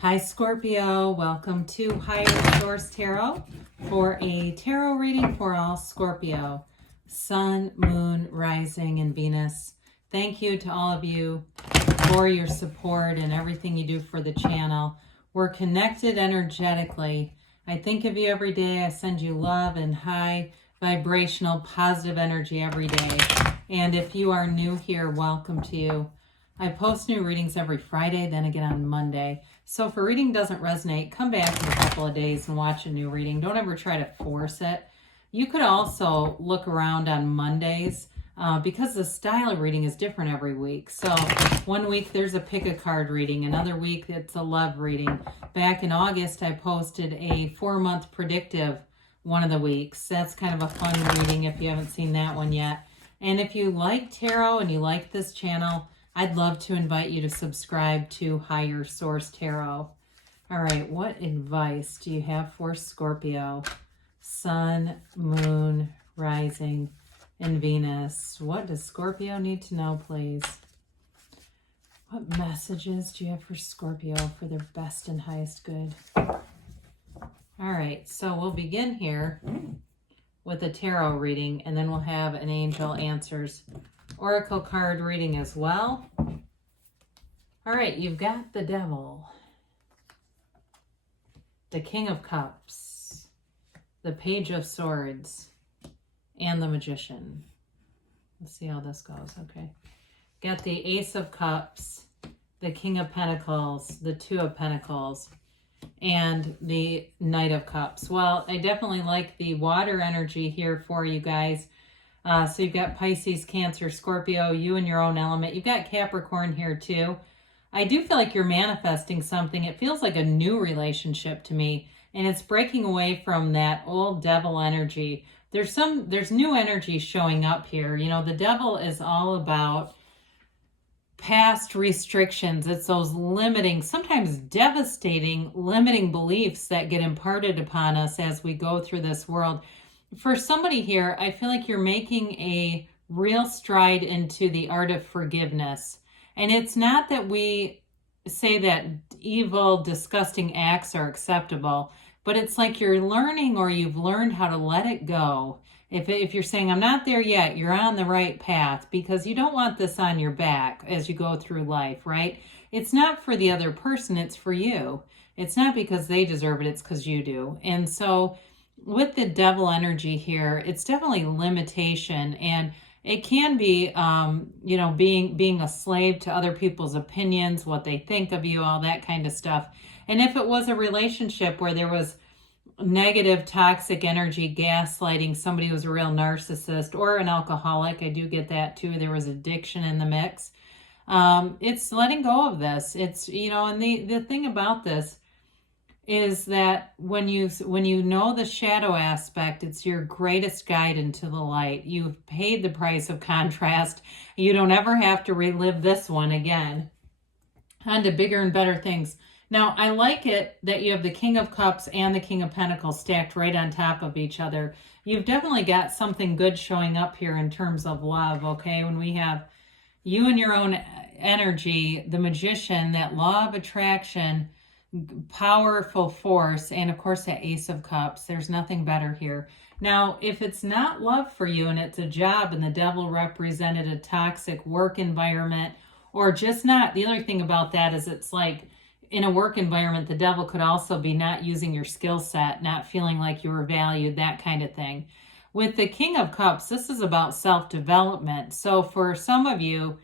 Hi Scorpio, welcome to Higher Source Tarot for a tarot reading for all Scorpio, Sun, Moon, Rising, and Venus. Thank you to all of you for your support and everything you do for the channel. We're connected energetically. I think of you every day. I send you love and high vibrational positive energy every day. And if you are new here, welcome to you. I post new readings every Friday, then again on Monday. So if a reading doesn't resonate, come back in a couple of days and watch a new reading. Don't ever try to force it. You could also look around on Mondays because the style of reading is different every week. So one week there's a pick a card reading. Another week it's a love reading. Back in August, I posted a 4-month predictive one of the weeks. That's kind of a fun reading if you haven't seen that one yet. And if you like tarot and you like this channel, I'd love to invite you to subscribe to Higher Source Tarot. All right, what advice do you have for Scorpio? Sun, Moon, Rising, and Venus. What does Scorpio need to know, please? What messages do you have for Scorpio for their best and highest good? All right, so we'll begin here with a tarot reading, and then we'll have an angel answers oracle card reading as well. All right, you've got the Devil, the King of Cups, the Page of Swords, and the Magician. Let's see how this goes. Okay. Got the Ace of Cups, the King of Pentacles, the Two of Pentacles, and the Knight of Cups. Well, I definitely like the water energy here for you guys. So you've got Pisces, Cancer, Scorpio, you in your own element. You've got Capricorn here too. I do feel like you're manifesting something. It feels like a new relationship to me, and it's breaking away from that old devil energy. There's new energy showing up here. You know, the devil is all about past restrictions. It's those limiting, sometimes devastating, limiting beliefs that get imparted upon us as we go through this world. For somebody here, I feel like you're making a real stride into the art of forgiveness. And it's not that we say that evil, disgusting acts are acceptable, but it's like you're learning, or you've learned how to let it go. If you're saying, I'm not there yet, you're on the right path, because you don't want this on your back as you go through life, right? It's not for the other person, it's for you. It's not because they deserve it, it's because you do. And so with the devil energy here, it's definitely limitation, and it can be, you know, being a slave to other people's opinions, what they think of you, all that kind of stuff. And if it was a relationship where there was negative, toxic energy, gaslighting, somebody who's a real narcissist or an alcoholic, I do get that too. There was addiction in the mix. It's letting go of this. It's, you know, and the thing about this is that when you know the shadow aspect, it's your greatest guide into the light. You've paid the price of contrast. You don't ever have to relive this one again. On to bigger and better things. Now, I like it that you have the King of Cups and the King of Pentacles stacked right on top of each other. You've definitely got something good showing up here in terms of love, okay? When we have you and your own energy, the Magician, that law of attraction, powerful force, and of course that Ace of Cups. There's nothing better here. Now, if it's not love for you and it's a job, and the devil represented a toxic work environment, or just not, the other thing about that is it's like in a work environment, the devil could also be not using your skill set, not feeling like you were valued, that kind of thing. With the King of Cups, this is about self-development. So for some of you,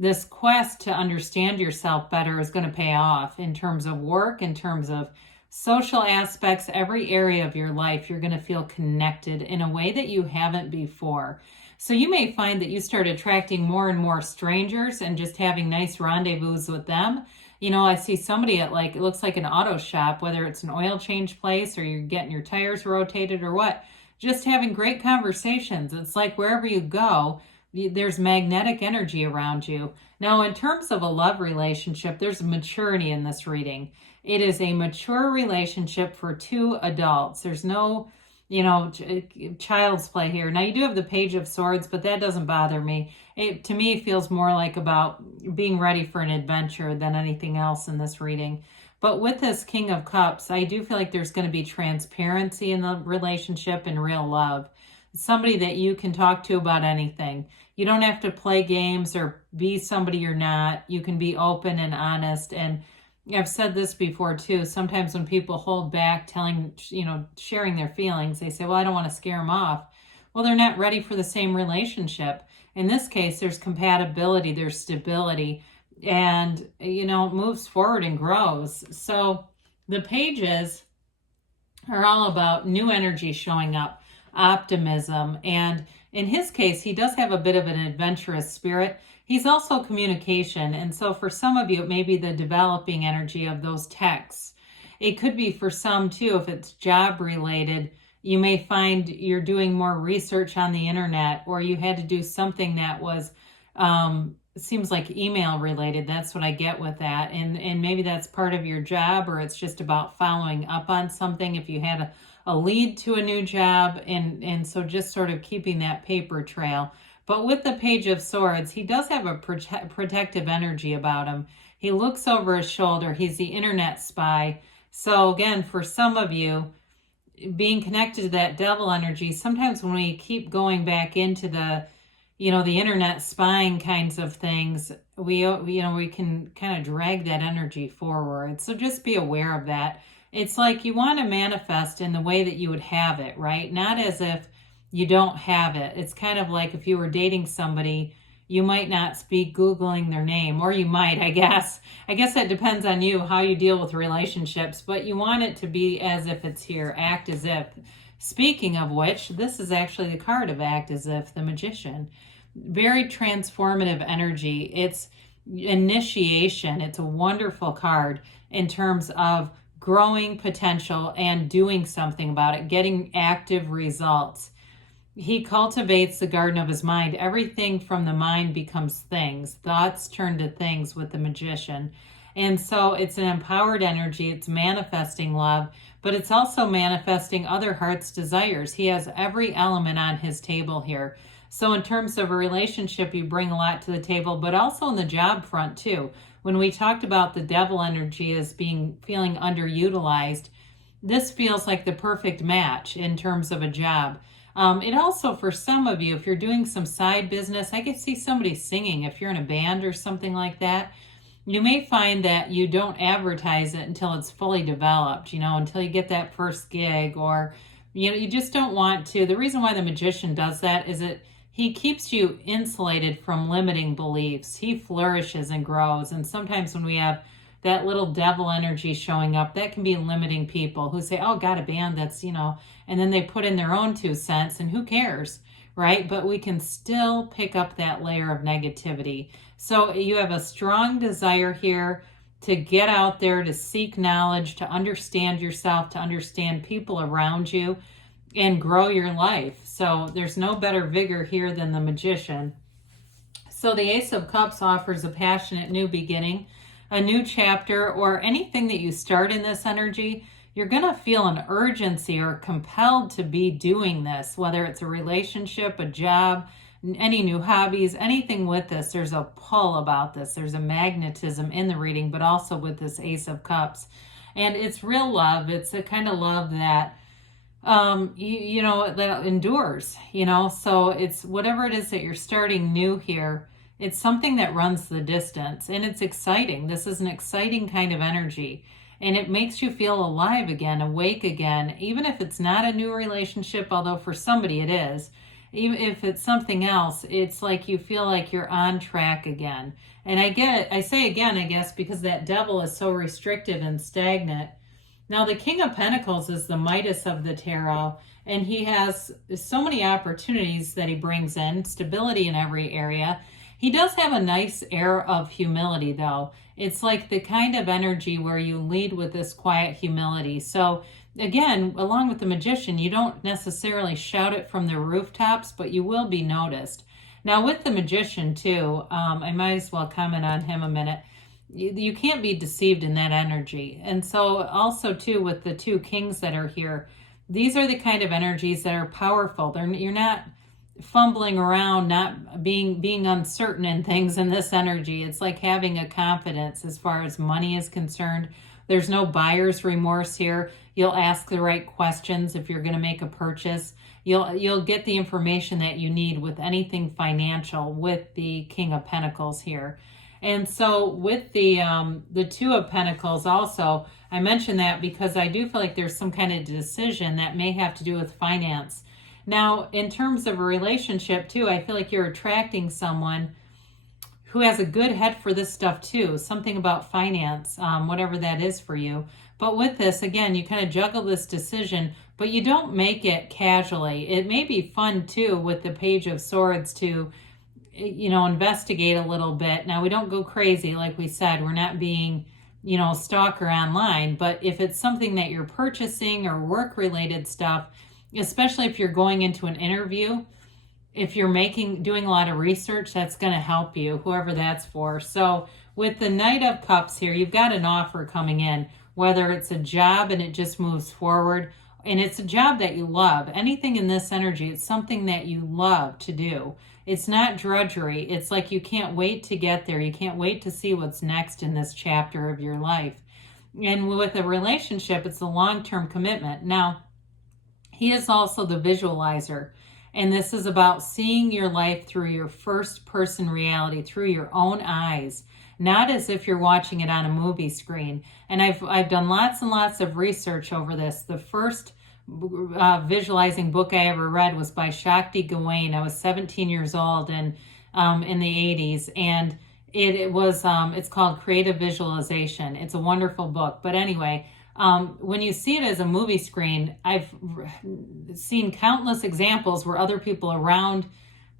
this quest to understand yourself better is going to pay off in terms of work, in terms of social aspects, every area of your life. You're going to feel connected in a way that you haven't before. So you may find that you start attracting more and more strangers and just having nice rendezvous with them. You know, I see somebody at, like, it looks like an auto shop, whether it's an oil change place or you're getting your tires rotated or what, just having great conversations. It's like wherever you go, there's magnetic energy around you. Now, in terms of a love relationship, there's maturity in this reading. It is a mature relationship for two adults. There's no child's play here. Now you do have the Page of Swords, but that doesn't bother me. To me, it feels more like about being ready for an adventure than anything else in this reading. But with this King of Cups, I do feel like there's going to be transparency in the relationship and real love. Somebody that you can talk to about anything. You don't have to play games or be somebody you're not. You can be open and honest. And I've said this before too. Sometimes when people hold back sharing their feelings, they say, well, I don't want to scare them off. Well, they're not ready for the same relationship. In this case, there's compatibility, there's stability, and, it moves forward and grows. So the pages are all about new energy showing up, optimism. And in his case, he does have a bit of an adventurous spirit. He's also communication. And so for some of you, it may be the developing energy of those texts. It could be for some too, if it's job related, you may find you're doing more research on the internet, or you had to do something that was, seems like email related. That's what I get with that. And maybe that's part of your job, or it's just about following up on something. If you had a lead to a new job, and so just sort of keeping that paper trail. But with the Page of Swords, he does have a protective energy about him. He looks over his shoulder. He's the internet spy. So again, for some of you, being connected to that devil energy, sometimes when we keep going back into the internet spying kinds of things, we can kind of drag that energy forward. So just be aware of that. It's like you want to manifest in the way that you would have it, right? Not as if you don't have it. It's kind of like if you were dating somebody, you might not be Googling their name, or you might, I guess. I guess that depends on you, how you deal with relationships, but you want it to be as if it's here, act as if. Speaking of which, this is actually the card of Act as If, the Magician. Very transformative energy. It's initiation. It's a wonderful card in terms of growing potential and doing something about it, getting active results. He cultivates the garden of his mind. Everything from the mind becomes things. Thoughts turn to things with the Magician. And so it's an empowered energy. It's manifesting love, but it's also manifesting other heart's desires. He has every element on his table here. So in terms of a relationship, you bring a lot to the table, but also in the job front too. When we talked about the devil energy as feeling underutilized, this feels like the perfect match in terms of a job. It also, for some of you, if you're doing some side business, I could see somebody singing. If you're in a band or something like that, you may find that you don't advertise it until it's fully developed, until you get that first gig, or, you just don't want to. The reason why the Magician does that is he keeps you insulated from limiting beliefs. He flourishes and grows. And sometimes when we have that little devil energy showing up, that can be limiting people who say, oh, got a band that's, and then they put in their own 2 cents, and who cares, right? But we can still pick up that layer of negativity. So you have a strong desire here to get out there, to seek knowledge, to understand yourself, to understand people around you, and grow your life. So there's no better vigor here than the Magician. So the Ace of Cups offers a passionate new beginning, a new chapter, or anything that you start in this energy. You're going to feel an urgency or compelled to be doing this, whether it's a relationship, a job, any new hobbies, anything with this. There's a pull about this. There's a magnetism in the reading, but also with this Ace of Cups. And it's real love. It's a kind of love that that endures, so it's whatever it is that you're starting new here. It's something that runs the distance, and it's exciting. This is an exciting kind of energy, and it makes you feel alive again, awake again, even if it's not a new relationship, although for somebody it is. Even if it's something else, it's like you feel like you're on track again. And I get it. I say again, I guess, because that devil is so restrictive and stagnant. Now, the King of Pentacles is the Midas of the tarot, and he has so many opportunities that he brings in, stability in every area. He does have a nice air of humility, though. It's like the kind of energy where you lead with this quiet humility. So, again, along with the Magician, you don't necessarily shout it from the rooftops, but you will be noticed. Now, with the Magician, too, I might as well comment on him a minute. You can't be deceived in that energy. And so also too with the 2 kings that are here, these are the kind of energies that are powerful. You're not fumbling around, not being uncertain in things in this energy. It's like having a confidence as far as money is concerned. There's no buyer's remorse here. You'll ask the right questions if you're going to make a purchase. You'll get the information that you need with anything financial with the King of Pentacles here. And so with the Two of Pentacles also, I mentioned that because I do feel like there's some kind of decision that may have to do with finance. Now, in terms of a relationship too, I feel like you're attracting someone who has a good head for this stuff too. Something about finance, whatever that is for you. But with this, again, you kind of juggle this decision, but you don't make it casually. It may be fun too with the Page of Swords to, investigate a little bit. Now, we don't go crazy, like we said. We're not being, stalker online. But if it's something that you're purchasing or work-related stuff, especially if you're going into an interview, if you're doing a lot of research, that's going to help you, whoever that's for. So with the Knight of Cups here, you've got an offer coming in, whether it's a job and it just moves forward, and it's a job that you love. Anything in this energy, it's something that you love to do. It's not drudgery. It's like you can't wait to get there. You can't wait to see what's next in this chapter of your life. And with a relationship, it's a long-term commitment. Now, he is also the visualizer. And this is about seeing your life through your first-person reality, through your own eyes, not as if you're watching it on a movie screen. And I've done lots and lots of research over this. The first visualizing book I ever read was by Shakti Gawain. I was 17 years old and in the 80s, and it's called Creative Visualization. It's a wonderful book. But anyway, when you see it as a movie screen, I've seen countless examples where other people around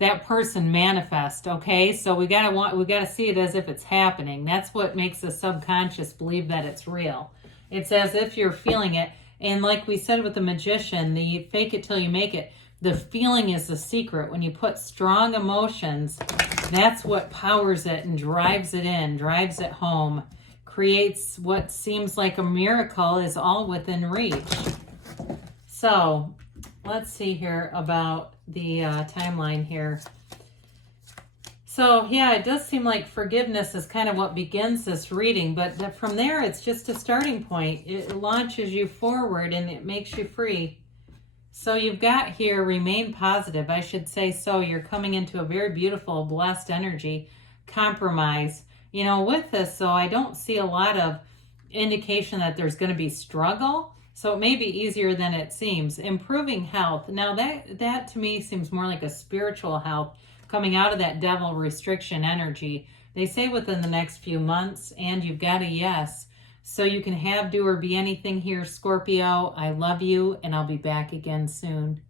that person manifest. Okay, so we gotta see it as if it's happening. That's what makes the subconscious believe that it's real. It's as if you're feeling it. And like we said with the Magician, the fake it till you make it, the feeling is the secret. When you put strong emotions, that's what powers it and drives it in, drives it home, creates what seems like a miracle is all within reach. So let's see here about the timeline here. So yeah, it does seem like forgiveness is kind of what begins this reading, but from there it's just a starting point. It launches you forward and it makes you free. So you've got here, remain positive. I should say so. You're coming into a very beautiful, blessed energy. Compromise. With this, so I don't see a lot of indication that there's going to be struggle. So it may be easier than it seems. Improving health. Now that to me seems more like a spiritual health coming out of that devil restriction energy. They say within the next few months, and you've got a yes. So you can have, do, or be anything here, Scorpio. I love you, and I'll be back again soon.